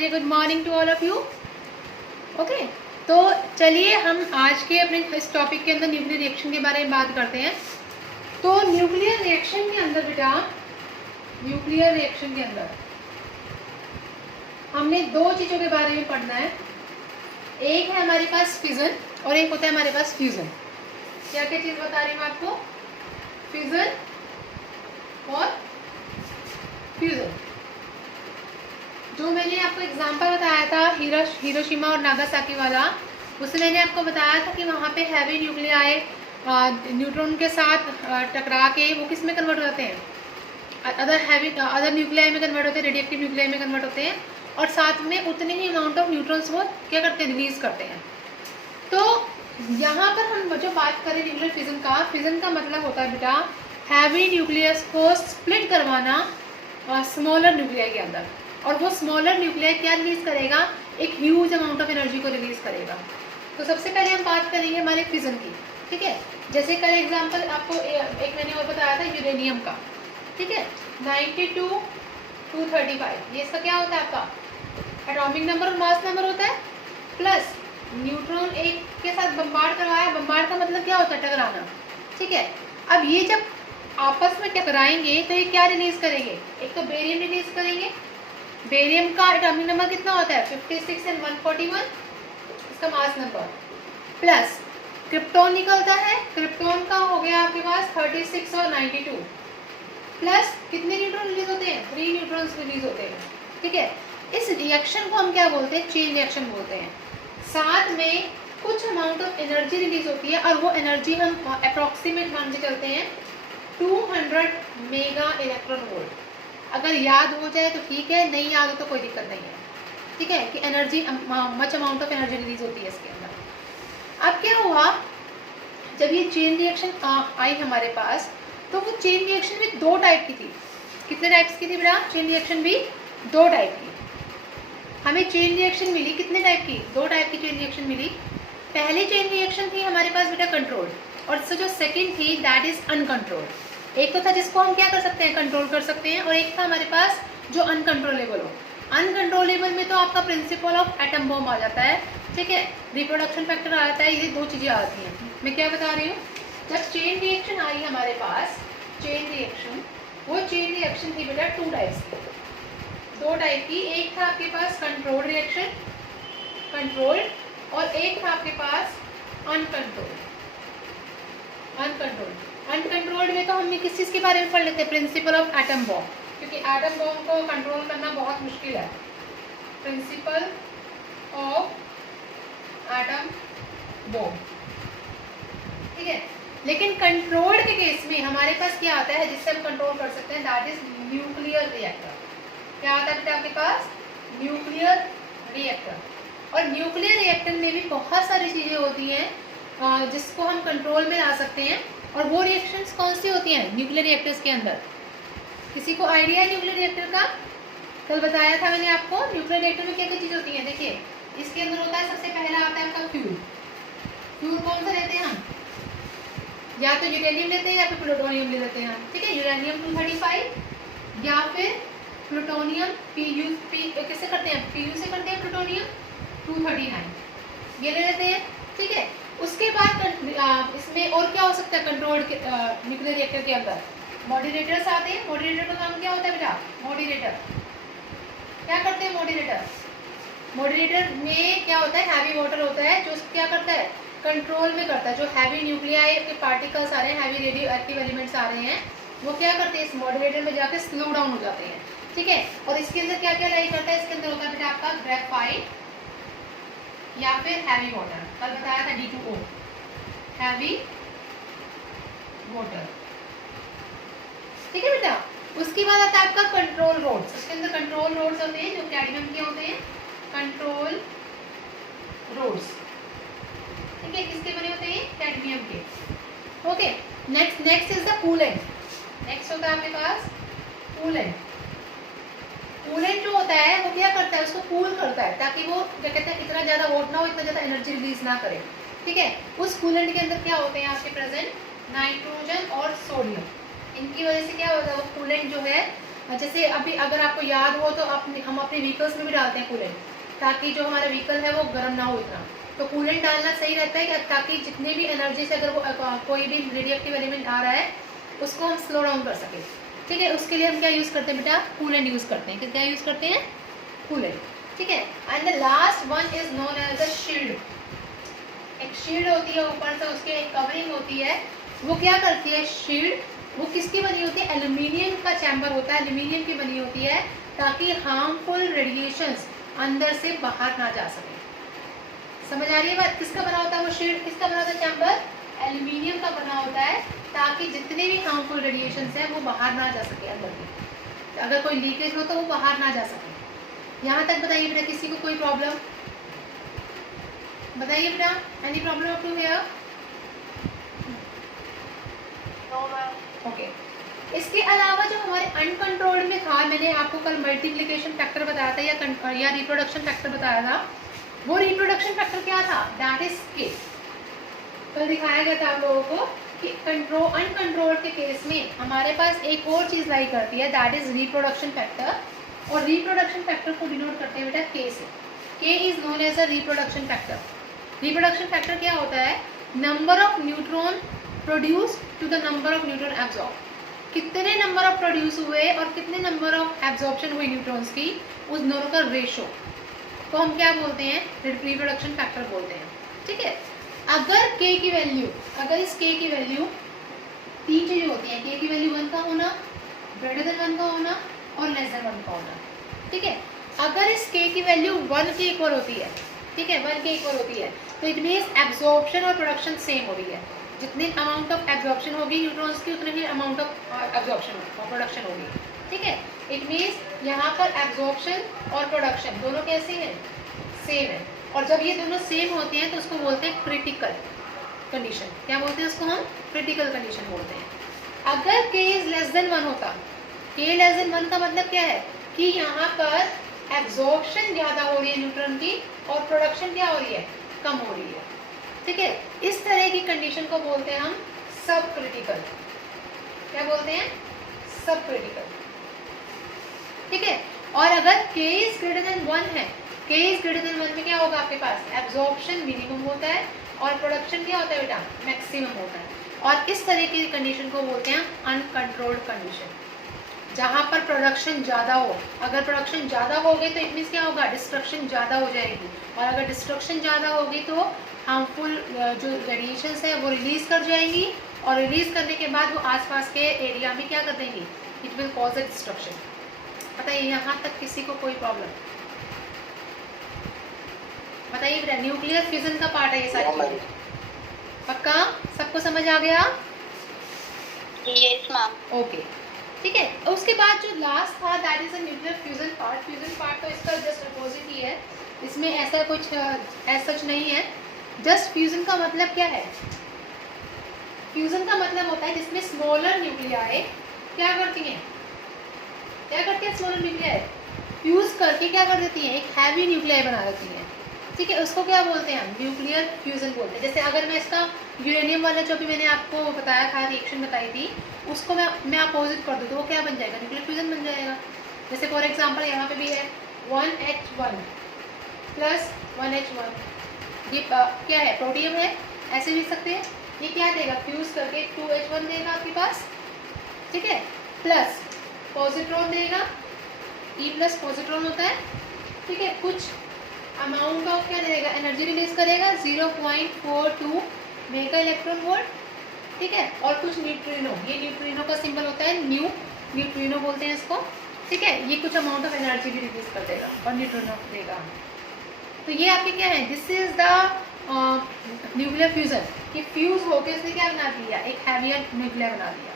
Very good morning to all of you. Okay, तो चलिए हम आज के अपने इस टॉपिक के अंदर न्यूक्लियर रिएक्शन के बारे में बात करते हैं। तो न्यूक्लियर रिएक्शन के अंदर बेटा, न्यूक्लियर रिएक्शन के अंदर हमने दो चीज़ों के बारे में पढ़ना है। एक है हमारे पास फिजन और एक होता है हमारे पास फ्यूजन। क्या क्या चीज़ बता रही हूँ आपको? फिजन और फ्यूजन। जो मैंने आपको एग्जांपल बताया था हिरोशिमा और नागासाकी वाला, उसमें मैंने आपको बताया था कि वहाँ पे हैवी न्यूक्लियाई न्यूट्रॉन के साथ टकरा के वो किस में कन्वर्ट हो जाते हैं, अदर न्यूक्लियाई में कन्वर्ट होते हैं, रेडिएक्टिव न्यूक्लियाई में कन्वर्ट होते हैं, और साथ में उतने ही अमाउंट ऑफ न्यूट्रॉन्स वो क्या करते हैं, रिलीज करते हैं। तो यहाँ पर हम जो बात करें न्यूक्लियर फिजन का, फिजन का मतलब होता है बेटा हैवी न्यूक्लियस को स्प्लिट करवाना स्मॉलर न्यूक्लियाई के अंदर, और वो स्मॉलर न्यूक्लियाई क्या रिलीज करेगा, एक ह्यूज अमाउंट ऑफ एनर्जी को रिलीज करेगा। तो सबसे पहले हम बात करेंगे हमारे फिजन की, ठीक है। जैसे कल एग्जांपल आपको एक मैंने और बताया था यूरेनियम का, ठीक है, 92 235, ये इसका क्या होता है, आपका एटॉमिक नंबर और मास नंबर होता है, प्लस न्यूट्रॉन एक के साथ बम्बार्ड करवाया। बम्बार्ड का मतलब क्या होता है, टकराना, ठीक है। अब ये जब आपस में टकराएंगे तो ये क्या रिलीज करेंगे, एक तो बेरियम रिलीज करेंगे। बेरियम का एटॉमिक नंबर कितना होता है, 56 एंड 141, इसका मास नंबर, प्लस क्रिप्टॉन निकलता है। क्रिप्टॉन का हो गया आपके पास 36 और 92, प्लस कितने न्यूट्रॉन रिलीज होते हैं, 3 न्यूट्रॉन्स रिलीज होते हैं, ठीक है। इस रिएक्शन को हम क्या बोलते हैं, चेन रिएक्शन बोलते हैं। साथ में कुछ अमाउंट ऑफ एनर्जी रिलीज होती है, और वो एनर्जी हम अप्रॉक्सीमेट मान के चलते हैं 200 मेगा इलेक्ट्रॉन वोल्ट। अगर याद हो जाए तो ठीक है, नहीं याद हो तो कोई दिक्कत नहीं है, ठीक है, कि energy much amount of energy release होती है इसके अंदर। अब क्या हुआ, जब ये चेन रिएक्शन आई हमारे पास, तो वो चेन रिएक्शन भी दो टाइप की थी। कितने टाइप्स की थी बेटा, चेन रिएक्शन भी दो टाइप की। हमें चेन रिएक्शन मिली कितने टाइप की, दो टाइप की चेन रिएक्शन मिली। पहली चेन रिएक्शन थी हमारे पास बेटा कंट्रोल्ड, और जो सेकेंड थी दैट इज अनकंट्रोल्ड। एक तो था जिसको हम क्या कर सकते हैं, कंट्रोल कर सकते हैं, और एक था हमारे पास जो अनकंट्रोलेबल हो। अनकंट्रोलेबल में तो आपका प्रिंसिपल ऑफ एटम बॉम्ब आ जाता है, ठीक है, रिप्रोडक्शन फैक्टर आ जाता है, ये दो चीज़ें आती हैं। मैं क्या बता रही हूँ, जब चेन रिएक्शन आई हमारे पास, चेन रिएक्शन, वो चेन रिएक्शन थी बेटा टू टाइप्स की, दो टाइप की। एक था आपके पास कंट्रोल्ड रिएक्शन, कंट्रोल्ड, और एक था आपके पास अनकंट्रोल्ड। अनकंट्रोल्ड में तो हमने किस चीज़ के बारे में पढ़ लेते हैं, प्रिंसिपल ऑफ एटम बॉम्ब, क्योंकि एटम बॉम्ब को कंट्रोल करना बहुत मुश्किल है। प्रिंसिपल ऑफ एटम बॉम्ब, ठीक है। लेकिन कंट्रोल्ड के केस में हमारे पास क्या आता है जिससे हम कंट्रोल कर सकते हैं, दैट इज न्यूक्लियर रिएक्टर। क्या आता है आपके पास, न्यूक्लियर रिएक्टर। और न्यूक्लियर रिएक्टर में भी बहुत सारी चीज़ें होती हैं जिसको हम कंट्रोल में ला सकते हैं। और वो रिएक्शंस कौन सी होती हैं न्यूक्लियर रिएक्टर्स के अंदर, किसी को आइडिया है न्यूक्लियर रिएक्टर का? कल बताया था मैंने आपको न्यूक्लियर रिएक्टर में क्या क्या चीज़ होती है। देखिए, इसके अंदर होता है, सबसे पहला आता है आपका फ्यूल। फ्यूल कौन सा लेते हैं हम, या तो यूरेनियम लेते हैं या फिर प्लूटोनियम ले लेते हैं, ठीक है। यूरेनियम 235 या फिर प्लूटोनियम किससे करते हैं, PU से करते हैं, प्लूटोनियम 239 ये ले लेते हैं, ठीक है। उसके बाद इसमें और क्या हो सकता है कंट्रोल्ड न्यूक्लियर रिएक्टर के अंदर, मॉडरेटर्स आते हैं। मॉडरेटर का काम क्या होता है बेटा, मॉडरेटर क्या करते हैं, मॉडरेटर में क्या होता है, हैवी वाटर होता है जो क्या करता है, कंट्रोल में करता है। जो हैवी न्यूक्लियाई के पार्टिकल्स आ रहे हैं, हैवी रेडियो एक्टिव एलिमेंट्स आ रहे हैं, वो क्या करते हैं, इस मॉडरेटर में जाकर स्लो डाउन हो जाते हैं, ठीक है। और इसके अंदर क्या क्या लाई करता है, इसके अंदर होता है बेटा आपका ग्रेफाइट या फिर हैवी वाटर। कल बताया था D2O, हैवी वाटर, ठीक है बेटा। उसके बाद आता है आपका कंट्रोल रोड्स। उसके अंदर कंट्रोल रोड्स होते हैं जो कैडमियम के होते हैं, कंट्रोल रोड्स, ठीक है, किसके बने होते हैं, कैडमियम के, okay. Next is the coolant. Next होता है आपके पास कूलेंट। कूलेंट जो होता है वो क्या करता है, उसको कूल करता है ताकि वो क्या कहते हैं, इतना ज़्यादा हॉट ना हो, इतना ज़्यादा एनर्जी रिलीज ना करे, ठीक है। उस कूलेंट के अंदर क्या होते हैं आपके प्रेजेंट, नाइट्रोजन और सोडियम। इनकी वजह से क्या होता है, वो कूलेंट जो है जैसे अभी अगर आपको याद हो तो हम अपने व्हीकल्स में भी डालते हैं कूलेंट, ताकि जो हमारा व्हीकल है वो गर्म ना हो इतना। तो कूलेंट डालना सही रहता है ताकि जितने भी एनर्जी से अगर वो कोई भी रेडिएक्टिव एलिमेंट आ रहा है उसको हम स्लो डाउन कर सकें। ठीक है, उसके लिए हम क्या यूज़ करते हैं बेटा? कूलेंट यूज़ करते हैं। क्या यूज़ करते हैं? कूलेंट। ठीक है, and the last one is known as the shield. एक शील्ड होती है, ऊपर से उसके एक कवरिंग होती है। वो क्या करती है शील्ड? वो किसकी बनी होती है? एल्यूमिनियम का चैम्बर होता है, एल्यूमिनियम की बनी होती है, ताकि हार्मफुल रेडिएशंस अंदर से बाहर ना जा सके। समझ आ रही है बात? किसका बना होता है वो शील्ड? किसका बना होता है चैम्बर? एल्यूमिनियम का बना होता है, ताकि जितने भी हार्मफुल रेडिएशंस हैं वो बाहर ना जा सके अंदर की। अगर कोई लीकेज हो तो वो बाहर ना जा सके। यहाँ तक बताइए बेटा, किसी को कोई प्रॉब्लम? बताइए बेटा, any problem up to here? Okay. इसके अलावा जो हमारे अनकंट्रोल्ड में था, मैंने आपको कल मल्टीप्लिकेशन फैक्टर बताया था या रिप्रोडक्शन फैक्टर बताया था। वो रिप्रोडक्शन फैक्टर क्या था? दैट इज के। कल दिखाया गया था आप लोगों को कि अनकंट्रोल्ड के केस में हमारे पास एक और चीज लाई करती है, दैट इज रिप्रोडक्शन फैक्टर। और रिप्रोडक्शन फैक्टर को डिनोट करते हैं बेटा के से। K is known as a reproduction factor. Reproduction factor क्या होता है? Number of neutron produce to the number of neutron absorb. कितने नंबर ऑफ प्रोड्यूस हुए और कितने नंबर ऑफ एब्जॉर्प्शन हुई न्यूट्रॉन्स की, उस दोनों का रेशो को हम क्या बोलते हैं? रिप्रोडक्शन फैक्टर बोलते हैं। ठीक है, अगर k की वैल्यू, अगर इस k की वैल्यू, तीन चीजें होती हैं, k की वैल्यू 1 का होना, ग्रेटर देन 1 का होना और लेस देन 1 का होना। ठीक है, अगर इस k की वैल्यू 1 के इक्वल होती है, ठीक है, 1 के इक्वल होती है, तो इट मीन्स एब्जॉर्प्शन और प्रोडक्शन सेम हो रही है। जितनी अमाउंट ऑफ एब्जॉर्प्शन होगी न्यूट्रॉन्स की, उतनी ही अमाउंट ऑफ एब्जॉर्प्शन और प्रोडक्शन होगी। ठीक है, इट मीन्स यहाँ पर एब्जॉर्प्शन और प्रोडक्शन दोनों कैसे हैं? सेम है। और जब ये दोनों सेम होते हैं तो उसको बोलते हैं क्रिटिकल कंडीशन। क्या बोलते हैं उसको? हम क्रिटिकल कंडीशन बोलते हैं। अगर k इज लेस देन 1 होता, k लेस देन 1 का मतलब क्या है? कि यहाँ पर एब्जॉर्प्शन ज़्यादा हो रही है न्यूट्रॉन की और प्रोडक्शन क्या हो रही है? कम हो रही है। ठीक है, इस तरह की कंडीशन को बोलते हैं हम सब क्रिटिकल। क्या बोलते हैं? सब क्रिटिकल। ठीक है, और अगर k इज ग्रेटर देन 1 है, k इज ग्रेटर देन 1 में क्या होगा आपके पास? एब्जॉर्प्शन मिनिमम होता है और प्रोडक्शन क्या होता है बेटा? मैक्सिमम होता है। और इस तरह की कंडीशन को बोलते हैं अनकंट्रोल्ड कंडीशन, जहाँ पर प्रोडक्शन ज़्यादा हो। अगर प्रोडक्शन ज़्यादा हो गई तो इट मीन्स क्या होगा? डिस्ट्रक्शन ज़्यादा हो जाएगी, और अगर डिस्ट्रक्शन ज़्यादा होगी तो हार्मफुल जो रेडिएशंस है वो रिलीज कर जाएंगी, और रिलीज करने के बाद वो आसपास के एरिया में क्या कर देंगी? It will cause a destruction. बताइए यहाँ तक किसी को कोई प्रॉब्लम? बताइए बेटा, न्यूक्लियर फ्यूजन का पार्ट है ये सारी चीजें। पक्का सबको समझ आ गया? Yes ma'am. ओके, ठीक है। उसके बाद जो लास्ट था that is a nuclear fusion part. Fusion part तो इसका जस्ट अपोजिट ही है, इसमें ऐसा कुछ ऐसा सच नहीं है। जस्ट फ्यूजन का मतलब क्या है? फ्यूजन का मतलब होता है जिसमें स्मॉलर न्यूक्लियाई क्या करती हैं? क्या करती है स्मॉलर न्यूक्लियाई? फ्यूज करके क्या कर देती हैं? एक हैवी न्यूक्लियाई बना देती हैं। ठीक है, उसको क्या बोलते हैं? हम न्यूक्लियर फ्यूजन बोलते हैं। जैसे अगर मैं इसका यूरेनियम वाला जो भी मैंने आपको बताया था, रिएक्शन बताई थी, उसको मैं अपोजिट कर दूँ तो वो क्या बन जाएगा? न्यूक्लियर फ्यूजन बन जाएगा। जैसे फॉर एग्जांपल यहाँ पे भी है 1H1 प्लस 1H1, ये क्या है? प्रोटियम है, ऐसे लिख सकते हैं। ये क्या देगा? फ्यूज करके 2H1 देगा आपके पास, ठीक है, प्लस पॉजिट्रॉन देगा, E प्लस पॉजिट्रॉन होता है, ठीक है, कुछ अमाउंट ऑफ क्या देगा? एनर्जी रिलीज करेगा 0.42 मेगा इलेक्ट्रॉन वोल्ट, ठीक है, और कुछ न्यूट्रिनो, ये न्यूट्रिनो का सिंबल होता है न्यू, न्यूट्रिनो बोलते हैं इसको, ठीक है, ये कुछ अमाउंट ऑफ एनर्जी भी रिलीज कर देगा और न्यूट्रिनो देगा। तो ये आपके क्या है? This is the nuclear fusion, कि फ्यूज होकर इसने क्या बना दिया? एक हैवियर न्यूक्लियर बना दिया।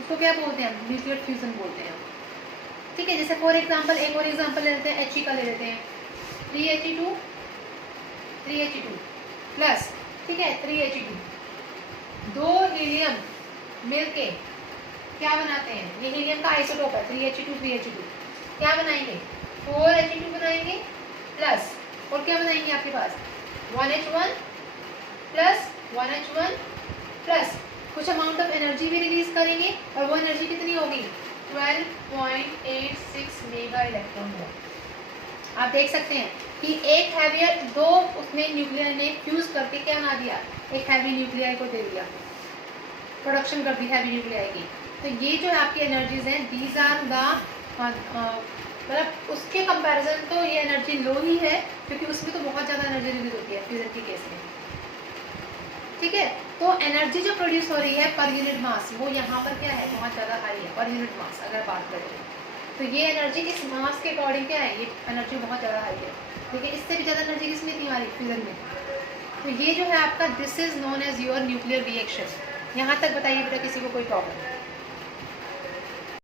इसको क्या बोलते हैं? न्यूक्लियर फ्यूजन बोलते हैं, ठीक है। जैसे फॉर एग्जांपल एक और एग्जांपल ले लेते हैं, He का ले लेते हैं, 3He2 प्लस, ठीक है, 3He2, दो हीलियम मिलके क्या बनाते हैं? ये हीलियम का आइसोटोप है 3He2 क्या बनाएंगे? 4He2 बनाएंगे प्लस, और क्या बनाएंगे आपके पास? 1H1 प्लस 1H1 प्लस कुछ अमाउंट ऑफ एनर्जी भी रिलीज करेंगे, और वो एनर्जी कितनी होगी? 12.86 मेगा इलेक्ट्रॉन वोल्ट। आप देख सकते हैं कि एक हैवियर दो उसने न्यूक्लियर ने फ्यूज करके क्या बना दिया, एक हैवी न्यूक्लियाई को दे दिया, प्रोडक्शन कर दी हैवी न्यूक्लियाई की। तो ये जो है आपकी एनर्जीज हैं, दीज आर द मतलब उसके कंपैरिजन तो ये एनर्जी लो ही है, क्योंकि उसमें तो बहुत ज़्यादा एनर्जी रिलीज होती है फ्यूजन के केस में। ठीक है, तो एनर्जी जो प्रोड्यूस हो रही है पर यूनिट मास, वो यहाँ पर क्या है, बहुत ज़्यादा हाई है पर यूनिट मास अगर बात करें तो ये एनर्जी इस मास के अकॉर्डिंग क्या है, ये एनर्जी बहुत ज़्यादा हाई है। ठीक है, इससे भी ज़्यादा एनर्जी किसमें थी हमारी फ्यूजन में। तो ये जो है आपका this is known as your nuclear reaction. यहाँ तक बताइए बेटा किसी को कोई प्रॉब्लम?